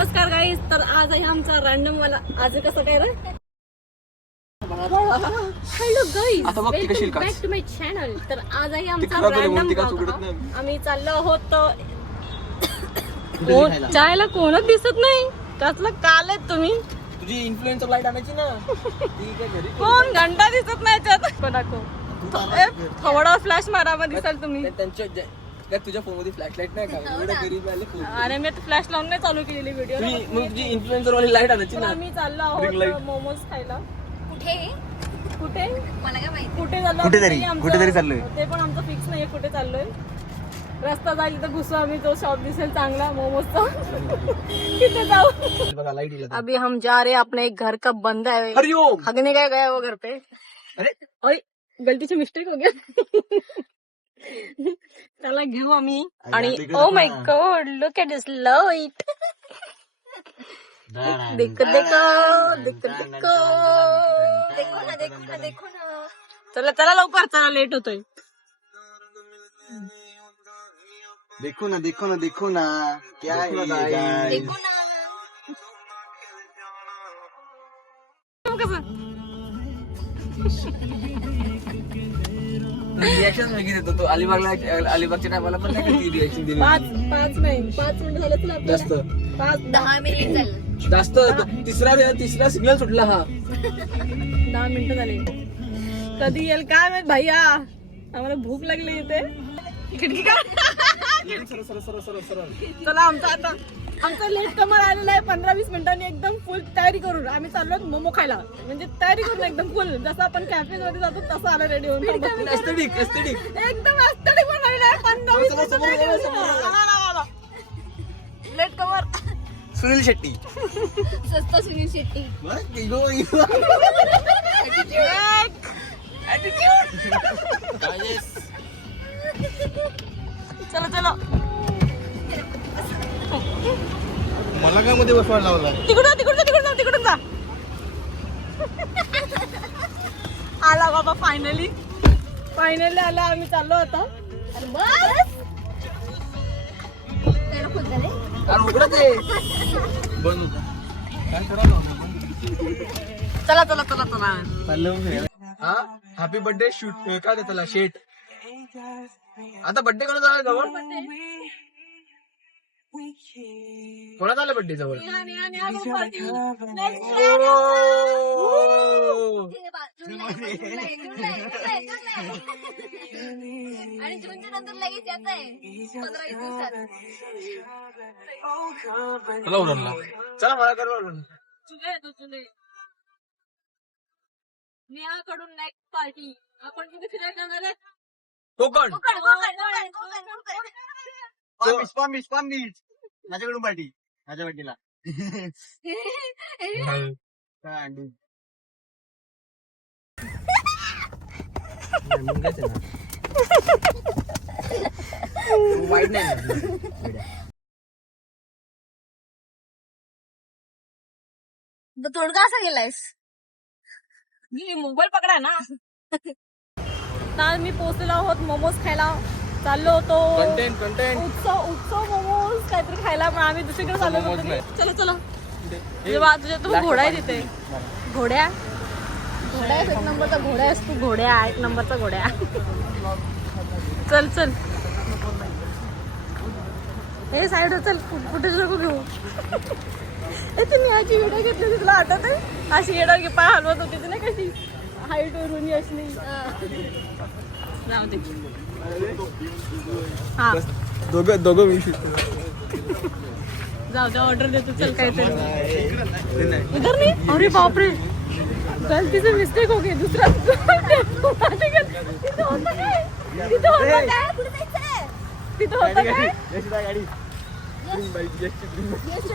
नमस्कार गाईज, तर आज आहे आमचा रॅन्डम वाला. आज कसं काय रे? Hello guys, welcome back to my channel. तर आज आहे आमचा रॅन्डम. आम्ही चाललो आहोत चायला. कोणच दिसत नाही. कसलं काल आहेत तुम्ही? तुझी इन्फ्लुएन्सर लाईट आणायची ना. कोण घंटा दिसत नाही त्यात. कोणाको थोडा फ्लॅश मारा मग दिसाल तुम्ही. त्यांच्या तुझ्या फोन मध्ये फ्लॅश लाईट नाही का? एवढं गरीब आले फोन. अरे मी फ्लॅश लावून नाही चालू केलेली व्हिडिओ. मग तुझी इन्फ्लुएन्सर वाली लाईट आणायची ना. आम्ही चाललो आहोत मोमोज खायला. कुठे मला काय माहिती. कुठेतरी चाललोय. ते पण आमचं फिक्स नाहीये कुठे चाललोय. रस्ता जाईल तर घुसू आम्ही. जो शॉप दिसेल चांगला मोमोजचा तिथे जाऊ. अभी हम जा रहे अपने एक घर का बंद है. हरिओम. हगने का गया वो घर पे. अरे गलती से मिस्टेक हो गया. त्याला घेऊ आम्ही. आणि oh my God, look at this light. देखो ना. चला लवकर, चला लेट होतोय. देखो ना क्या है. रिएक्शन वेगळी देतो तो. अलिबागच्या टायमाला पण रिएक्शन दिली. 5 मिनिट झालं तुला. जास्त 10 मिनिट झालं. जास्त तिसरा सिग्नल सुटला. हा 10 मिनिटं झाले. कधी येईल काय माहित भैया. आम्हाला भूक लागली इथे. खिडकी का. चला आमचा लेट कमर आलेला आहे. 15-20 मिनिटांनी एकदम फुल तयारी करून आम्ही चाललो मोमो खायला. म्हणजे तयारी करून एकदम फुल. जसं आपण कॅफे मध्ये जातो तसं आलं रेडी होऊन. एकदम एस्थेटिक बनवलेलं आहे. लेट कमर. सुनील शेट्टी. स्वस्त सुनील शेट्टी. चला मला काय मध्ये बसवायला लावला. तिकडून जा. आला बाबा फायनली आला. आम्ही चाललो आता. चला. हॅपी बर्थडे शूट काय देत त्याला शेट. आता बर्थडे कोणा झाला जवळ. कोणाचा आला बर्थडे जवळ. आणि जूनच्या नंतर लगेच याच आहे 15-20 दिवसात. चला मला कर. तुझे नेहाकडून नेक्स्ट पार्टी. आपण कुठे फिरायला जाणार आहे. कोकण. Palm beach. माझ्याकडून पार्टी. माझ्या पार्टीला वाईट नाही. तोडगा असा गेलायस. मी मोबाईल पकडा ना. मी पोहोचलेलो आहोत मोमोज खायला. चाललो होतो उत्सव मोमोज काहीतरी खायला. पण आम्ही दुसरीकडे चाललो होतो. चला तुझ्या तू घोडा आहे तिथे. घोड्या एक नंबरचा घोडा आहेस तू. घोड्या एक नंबरचा घोड्या. चल हे साईड चल. कुठेच नको घेऊ. तुम्ही आजी व्हिडिओ घेतली होती तुला आठवत आहे. अशी येणार की पाय हलवत होती ना कशी हाईट वरून असली. जाऊ दे. हा दोघं विषय जाऊ दे. ऑर्डर देतो. चल काहीतरी. इधर नाही. अरे बापरे, गलती से मिस्टेक हो गई. दुसरा तिथं होतं काय.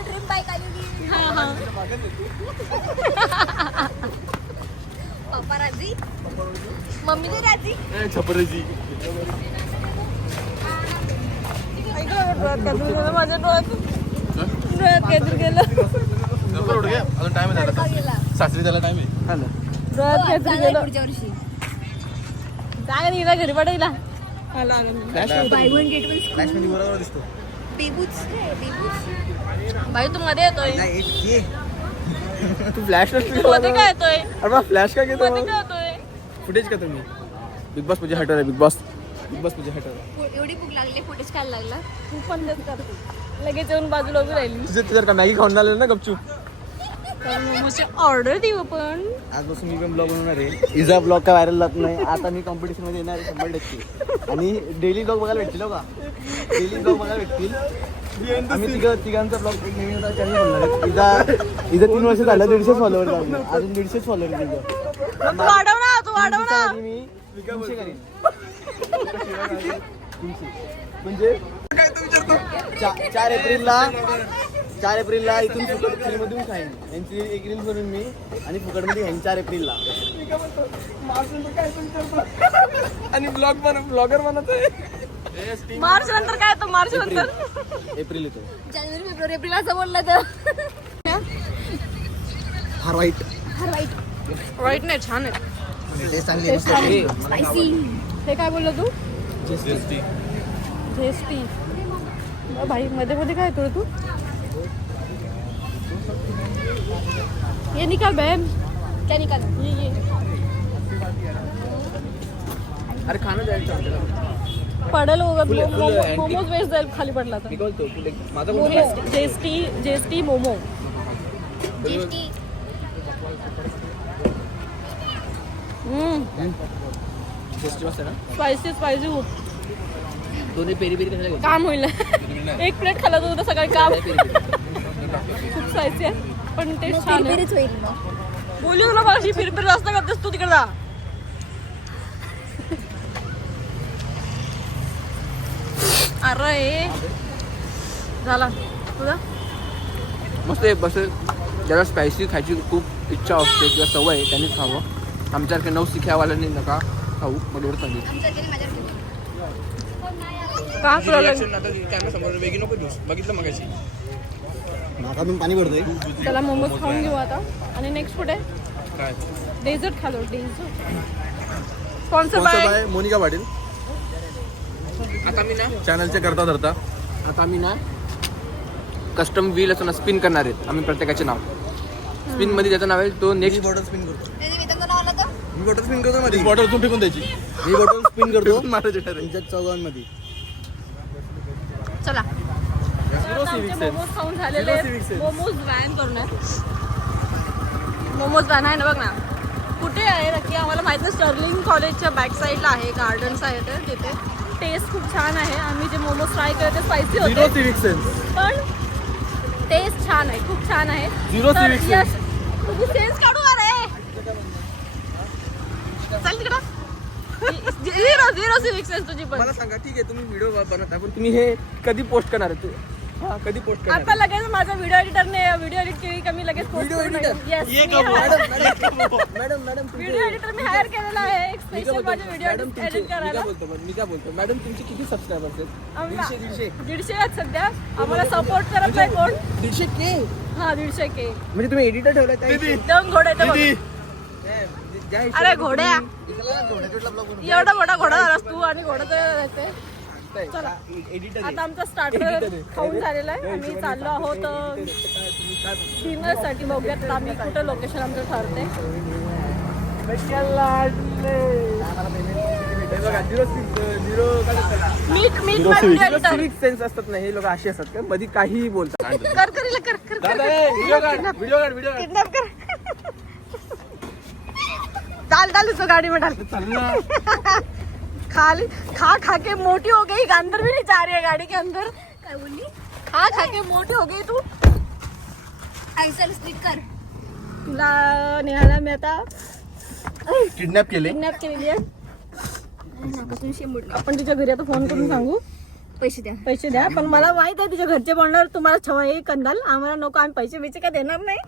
ड्रीम बाईक आलेली. पप्पा राजी, मम्मी नाही राजी. छपराची माझ्या डोळ्यात काहीतरी गेलं. अजून टाइम आहे. सासरी त्याला टाइम आहे. डोळ्यात काहीतरी गेलं. पुढच्या वर्षी काय नाही घरी पडायला. बरोबर दिसतो. भाई तू मध्ये येतोय तू फ्लॅश मध्ये काय येतोय अरे फ्लॅश काय घेतो मध्ये काय येतोय फुटेज का तुम्ही बिग बॉस म्हणजे हटवर आहे बिग बॉस म्हणजे हटवर एवढी भूक लागली फुटेज खायला लागला तू पण तेच करते लगेच येऊन बाजूला उभी राहिली तुझे जर का मॅगी खाऊन आलेलं ना गपचूप तर मोमोची ऑर्डर देऊ पण आजपासून मी पण ब्लॉग बनवणार आहे इजा ब्लॉग काय व्हायरल जात नाही आता मी कॉम्पिटिशन मध्ये येणार आहे 100% आणि डेली ब्लॉग बघायला भेटतील हो का डेली ब्लॉग बघायला भेटतील आम्ही तिघांचा ब्लॉग एक नवीन चॅनल बनणार आहे इजा 3 वर्ष झालं 150 फॉलोअर झाले अजून 150 फॉलोअर तिथं तू वाढव ना मी 300 करीन 300 म्हणजे काय तू विचारतो 4 एप्रिलला इथून फुकट फ्रीमधून खाईन यांची एक रील बनवून मी आणि फुकटमध्ये खाईन 4 एप्रिलला आणि ब्लॉगर बनतोय मार्च नंतर काय येतो मार्च नंतर एप्रिल येतो जानेवारी फेब्रुवारी एप्रिल असं बोललं तर हा राईट राईट नाही छान आहे स्पायसी हे काय बोललो तू झेस्टी भाई मध्ये मध्ये काय येतो तू ये निकाल बहन क्या निकाल ये अरे खाणं जायचं पडल फुले, मोमोज वेस्ट जाईल खाली पडला तर निघतो माझा जेस्टी मोमो स्पायसी खूप दोन्ही पेरी पेरी कशाला काम होईल एक प्लेट खाल्ला तर सकाळी काम खूप स्पायसी आहे पण टेस्ट छान आहे बोलली तुला माझी फिरफिर रस्ता करतेस तू तिकडे जा अरे झाला तुझा मस्त आहे बस ज्याला स्पायसी खायची खूप इच्छा असते किंवा सवय आहे त्यांनी खावं आमच्यासारख्या 9 शिख्यावाल्यांनी नका खाऊ मला एवढं सांगितलं का समोर वेगळी नको ज्यूस बघितलं मगाशी नाकातून पाणी भरतोय त्याला मोमोज खाऊन घेऊ आता आणि नेक्स्ट कुठे काय डेझर्ट खालो dessert sponsor by Monika Patil आता मी ना चॅनलचे करता धरता आता आम्ही ना कस्टम व्हील असं ना स्पिन करणार आहेत आम्ही प्रत्येकाचे नाव स्पिन मध्ये ज्याचं नाव आहे तो नेक्स्ट बॉटल स्पिन करतो मी बॉटल स्पिन करतो मध्ये बॉटल तू फेकून द्यायची मी बॉटल स्पिन करतो माझ्या चौघांमध्ये चला मोमोज खाऊन झालेले मोमोज वॅन करून मोमोज वॅन आहे ना बघ ना कुठे आहे नक्की आम्हाला माहित नाही स्टर्लिंग कॉलेजच्या बॅक साईडला आहे गार्डन्स आहेत तिथे टेस्ट खूप छान आहे आम्ही जे मोमोज ट्राय केले ते स्पायसी होते पण टेस्ट छान आहे खूप छान आहे तुझी सेन्स काढू अरे चल तिकडं झिरो सिविक सेन्स तुझी पण मला सांगा ठीक आहे तुम्ही व्हिडिओ बनवता पण तुम्ही हे कधी पोस्ट करणार आहे कधी पोस्ट करणार आता लगेच माझा व्हिडिओ एडिटरने व्हिडिओ एडिट केली का मी लगेच video editor madam video editor मी हायर केलेला आहे एक स्पेशल माझे व्हिडिओ एडिट करायला मी काय बोलतो मॅडम तुमचे किती सबस्क्रायबर्स आहेत 150 आहेत सध्या आम्हाला सपोर्ट करत नाही कोण 150K हा 150K म्हणजे तुम्ही एडिटर ठेवलाय काय 2 घोडे अरे घोड्या एवढा मोठा घोडा झालास तू आणि घोडा तर चला एडिटर आता आमचा स्टार्टर खाऊन झालेला आहे आम्ही चाललो आहोत डिनर साठी बघूयात आम्ही कुठं लोकेशन आमचं ठरते सिविक सेन्स असतात ना हे लोक असे असतात का मध्ये काहीही बोलतात किडनॅप कर डाल उसको गाड़ी में डाल खा के मोटी हो गई अंदर भी नहीं जा रही है गाड़ी के अंदर क्या बोली खा के मोटी हो गई तू ऐसा स्टिक कर तुला नेहाला मी आता किडनॅप केलेली आहे आपण तुझ्या घरी आता फोन करून सांगू पैसे द्या पण मला माहित आहे तुझ्या घरचे बोलणार तुम्हाला छवाई कंदाल आम्हाला नको आम्ही पैसे बिचे काय देणार नाही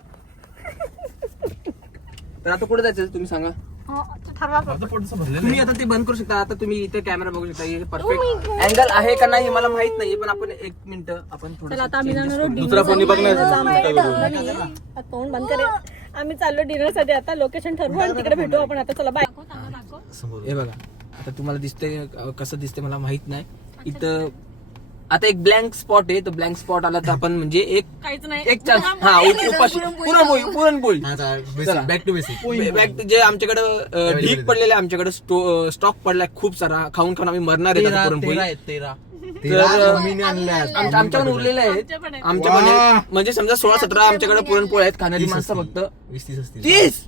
तर आता कुठे जायचं तुम्ही सांगा ठरवा तुम्ही आता ते बंद करू शकता आता तुम्ही इथे कॅमेरा बघू शकता हे परफेक्ट अँगल आहे का नाही मला माहित नाही पण आपण 1 मिनिट आपण चला आता आम्ही जाणार दुसरा फोन तोंड बंद करे आम्ही चाललो डिनर साठी आता लोकेशन ठरवू आणि तिकडे भेटू आपण आता चला बाय हे बघा आता तुम्हाला दिसतंय कसं दिसतंय मला माहित नाही इथं आता एक ब्लँक स्पॉट आहे, तो ब्लँक स्पॉट आला तर आपण म्हणजे काहीच नाही एक चान्स हा उपाशी पुरणपोळी बॅक टू बेसिक बॅग जे आमच्याकडे ढीक पडलेले आमच्याकडे स्टॉक पडलाय खूप सारा, खाऊन खाऊन आम्ही मरणार आहे आता पुरणपोळी. आमच्याकडे उरलेले आहेत आमच्या म्हणजे समजा 16-17 आमच्याकडे पुरणपोळी आहेत खाणारी माणसं फक्त 30.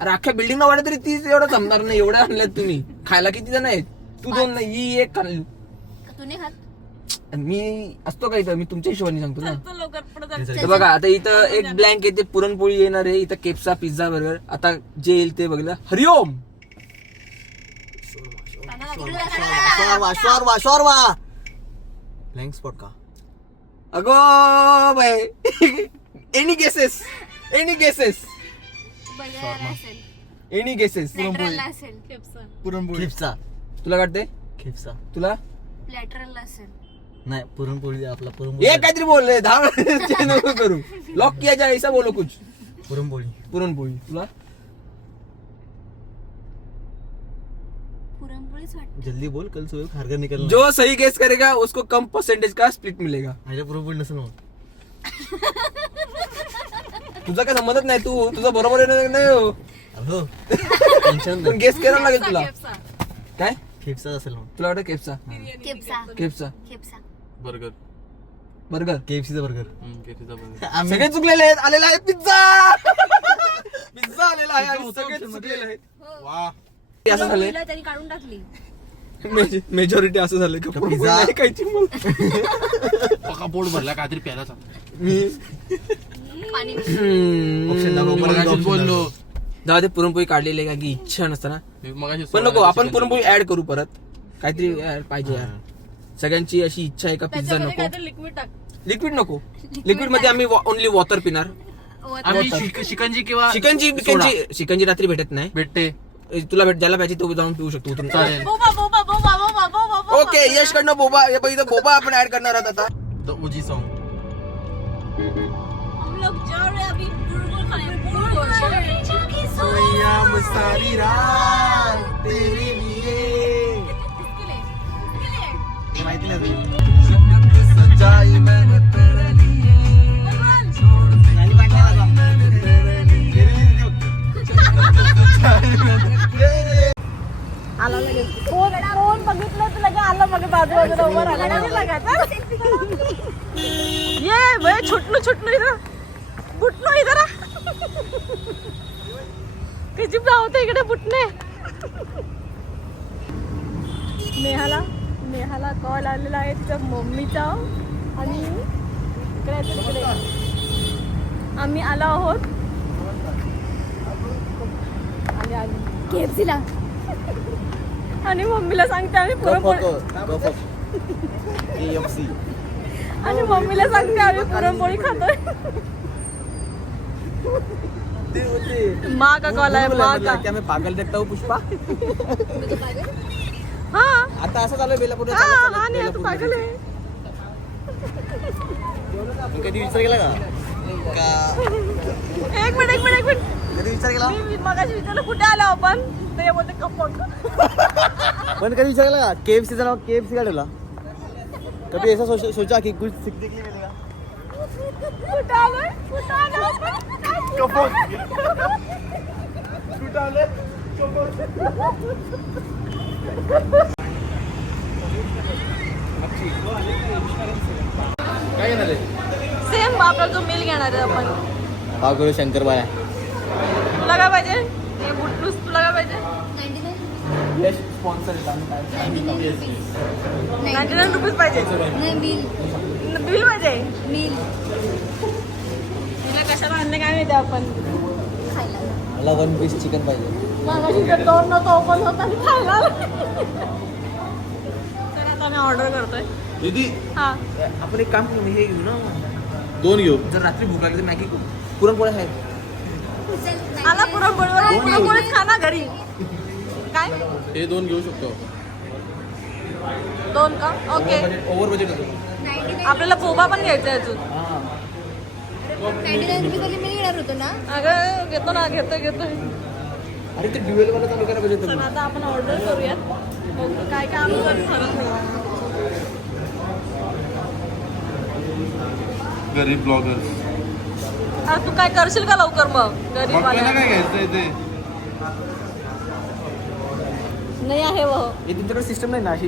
अरे अख्ख्या बिल्डिंग वाढत तरी 30 एवढं जमणार नाही. एवढ्या आणल्यात तुम्ही, खायला किती जण आहेत? तू 2 नाही, ही एक खाल्ली. मी असतो का इथं, मी तुमच्या हिशोबाने सांगतो ना. लवकर पुढे तर बघा आता इथं एक ब्लँक येते, पुरणपोळी येणार आहे, इथं केप्सा पिझ्झा बर्गर. आता जे येईल ते बघलं. हरिओम ब्लँक स्पॉट का? अगो बाय. Any guesses puran poli. खिपसा. तुला वाटते? खिपसा. तुला नाही, पुरणपोळी आपला ये पुरणपोळी. काहीतरी बोलले 10 नको करू. लॉक किया जाए ऐसा बोलो कुछ. पुरणपोळी. तुला जल्दी बोल, कल सुबह खारघर निकलना. जो सही गेस करेगा उसको कम परसेंटेज का स्प्लिट मिलेगा. माझ्या पुरणपोळी नसेल मग. तुझा काय संबंधच नाही, तू तुझा बरोबर आहे नाही हो. हो. टेन्शन पण गेस करावं लागेल तुला. काय खिपसा असेल मग. तुला वाटतं केप्सा? Burger केएफसीचा burger. सगळे चुकलेले आहेत. आलेला आहे पिझ्झा आलेला आहे आणि सगळे चुकलेले आहेत. ते असं झालंय, त्यांनी काढून टाकली. मेजॉरिटी असं झालं का पिझ्झा. काहीची पका पोट भरला काहीतरी प्यायला मी बोललो जाऊ दे. पुरणपोळी काढलेली आहे का की इच्छा नसताना मगाशी पण नको, आपण पुरणपोळी ऍड करू परत. काहीतरी add पाहिजे यार. सगळ्यांची अशी इच्छा आहे का पिझ्झा नको, लिक्विड टाक. लिक्विड नको. लिक्विड मध्ये आम्ही ओनली वॉटर पिणार. आम्ही शिकंजी किंवा शिकंजी रात्री भेटत नाही. भेटते. तुला ज्याला पाहिजे तो जाऊन पिऊ शकतो उतरून. चालेल. बोबा. ओके, यश कडनं बोबा. इथं बोबा आपण ऍड करणार आहोत आता. The उजी song. हम लोग जा रहे हैं अभी पुरगुल खाने. पुरगुल. सारी रात तेरे लिए. माहिती नाही सजाई मैंने तेरे लिए. आला लगेच. फोन बघितलं तर लगेच आला मग बाजूला उभं राहिला. ये भाई छुटलो इधर बुटनो इधर कशी होते इकडे बुटणे. नेहाला कॉल आलेला आहे तिच्या मम्मीचा आणि इकडे आम्ही आलो आहोत KFC ला आणि मम्मीला सांगते आम्ही पुरणपोळी आणि मम्मीला सांगते आम्ही पुरणपोळी खातोय. माँ का कॉल आहे. माँ का मी पागल देखता हूँ पुष्पा. हा आता असं झालं बेलापूर. आणि आता पागल आहे. कधी विचार केला का एक मिनिट कधी विचार केला मी मगाशी विचारलं कुठे आलो आपण ते बोलते कपड. पण कधी विचार केला का केएफसीचं नाव केएफसी का ठेवला. कभी ऐसा सोचा की कुछ सीखने के लिए मिलेगा. कुठे आलो काय घेणार आहे? सेम आपला जो मिल घेणार आहे आपण. पागोळी शंकरबाळ्या. तुला काय पाहिजे? हे बुटलूस तुला काय पाहिजे? यश स्पॉन्सर 99 रुपीज पाहिजे. बिल पाहिजे. तुला कशाला आणले काय माहिती आपण. मला 1 पीस चिकन पाहिजे. मगाशी तर दोन नव्हतं ओपन होत आणि खायला. तर आता आम्ही ऑर्डर करतोय. दीदी हा आपण एक काम करू, हे घेऊ ना. 2 घेऊ. जर रात्री भूक लागली तर मॅगी पुरणपोळ्या आहेत. आला पुरणपोळीच खा ना घरी. काय हे 2 घेऊ शकतो. 2 का? ओके. ओव्हर बजेट होतं. आपल्याला बोबा पण घ्यायचा आहे अजून. 99 रुपये मी घेणार होतो ना. अगं घेतोय. अरे ते ड्युएल वाला चालू करा पाहिजे. तर आता आपण ऑर्डर करूयात. काय आम्ही ठरत नाही. गरीब ब्लॉगर तू काय करशील का लवकर मग गरीब मग वाल्या? काय घ्यायचं ते नाही आहे वो हे तुमच्याकडे सिस्टम नाही ना अशी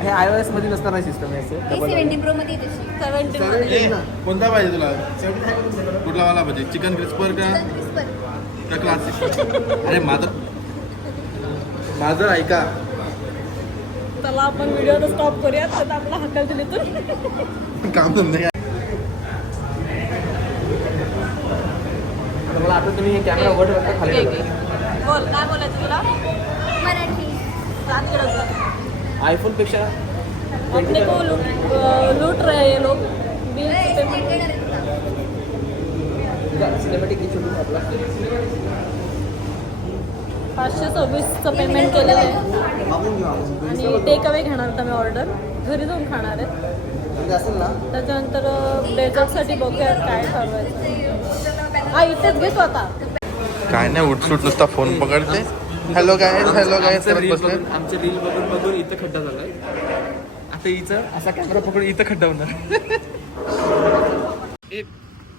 हे iOS मध्ये नसणार नाही सिस्टम असं A70 Pro मध्ये तशी 70 मध्ये. कोणता पाहिजे तुला कुठला वाला पाहिजे चिकन क्रिस्पर का क्लासिक अरे माझं ऐका चला आपण व्हिडिओ स्टॉप करूया तर आपला हक्कल दिली तर काम धंदे तर मला आता तुम्ही हे कॅमेरा वर ठेवता खाली ठेवता. बोल काय बोलायचं तुला मराठी आयफोन पेक्षा अपने को लूट रहे हैं ये लोग बिल सिनेमॅटिक आपला 526चं पेमेंट केलेलं आहे मागून घेऊ आपण आणि टेक अवे घेणार होता मी ऑर्डर घरी जाऊन खाणार आहे म्हणजे असेल ना त्याच्यानंतर डेझर्टसाठी बघूया काय ठरवायचं हा इथेच घेतो आता काय नाही उठसूट नुसता फोन पकडते हॅलो गायस आमचे रील बघून बघून इथं खड्डा झालाय आता हिचं असा कॅमेरा पकडून इथं खड्डा होणार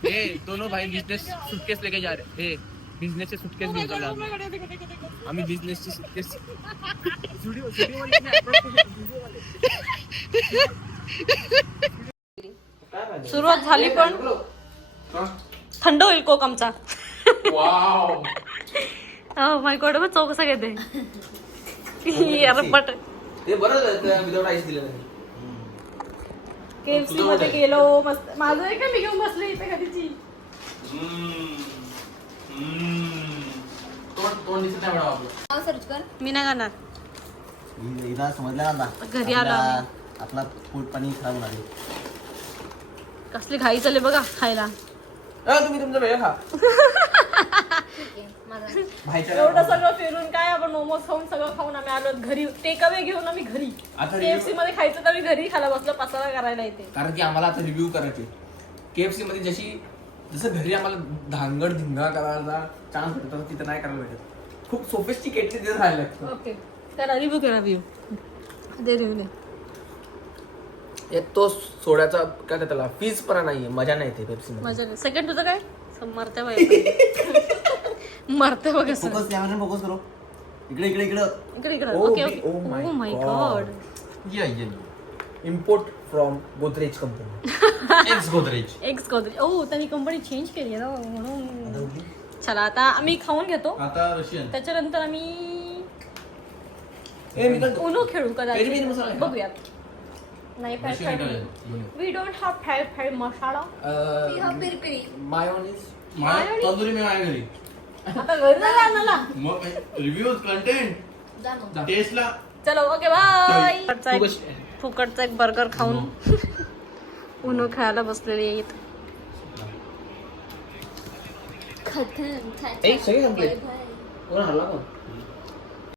हे दोनों भाई बिजनेस सूटकेस लेके जा रहे हे बिजनेस से सूटकेस घेऊन चाललो आम्ही बिजनेस ची सूटकेस सुरुवात झाली पण थंड होईल कोक आमचा माय गॉड मग चौक कसा घेते अरे बट ते बरं विदाउट आईस दिलं नाही KFC मध्ये गेलो मस्त माझं आहे का मी घेऊन बसले इथे कधीची तोंड दिसत नाही मॅडम आपलं नाव सर्च कर. मी नाही करणार इथं समजलं ना घरी आलो आम्ही. आपला पोट पाणी खराब होणार आहे. कसली घाई चालली बघा खायला तुम्ही तुमचं वेळ खा ठीक आहे माझा. भाईच्या एवढं सगळं फिरून काय आपण मोमोज खाऊन सगळं खाऊन आम्ही आलो घरी टेक अवे घेऊन आम्ही घरी आता KFC मध्ये खायचं तर आम्ही घरी खायला बसलो पसारा करायला येते कारण की आम्हाला आता रिव्ह्यू करायचे KFC मध्ये जसं घरी आम्हाला धांगड धिंगा करायला चान्स भेटतो तसं तिथं नाही करायला भेटत खूप सोफिस्टिकेटेड तिथे राहायला लागतं ओके करा रिव्ह्यू करा रिव्ह्यू दे रिव्ह्यू दे एक तो सोड्याचा काय काय त्याला फीज पण नाहीये मजा नाही येते पेप्सी मध्ये मजा सेकंड तुझं काय मरते बाई मरते बघ असं फोकस कॅमेरा फोकस करो इकडे इकडे इकडे इकडे इकडे Oh, okay okay oh my oh my God. God import from Godrej company ex Godrej ex Godrej oh त्यांनी कंपनी चेंज केली आहे ना म्हणून चला आता आम्ही खाऊन घेतो आता रशियन त्याच्यानंतर आम्ही मी काय उनो खेळू पेरी पेरी मसाला कदाचित आहे का? बघूयात नाही Russian fad we don't have fad masala ती हा पिरपिरी. मायोनीज तंदुरी मी माझ्या घरी आता घरी नाही आणला मग रिव्ह्यूज कंटेंट जा मग. टेस्टला चलो ओके बाय तू कशी- फुकटचा एक बर्गर खाऊन उनो खेळायला बसलेली आहेत खतम. ए, सगळे संपले. Bye bye. कोण हरला कोण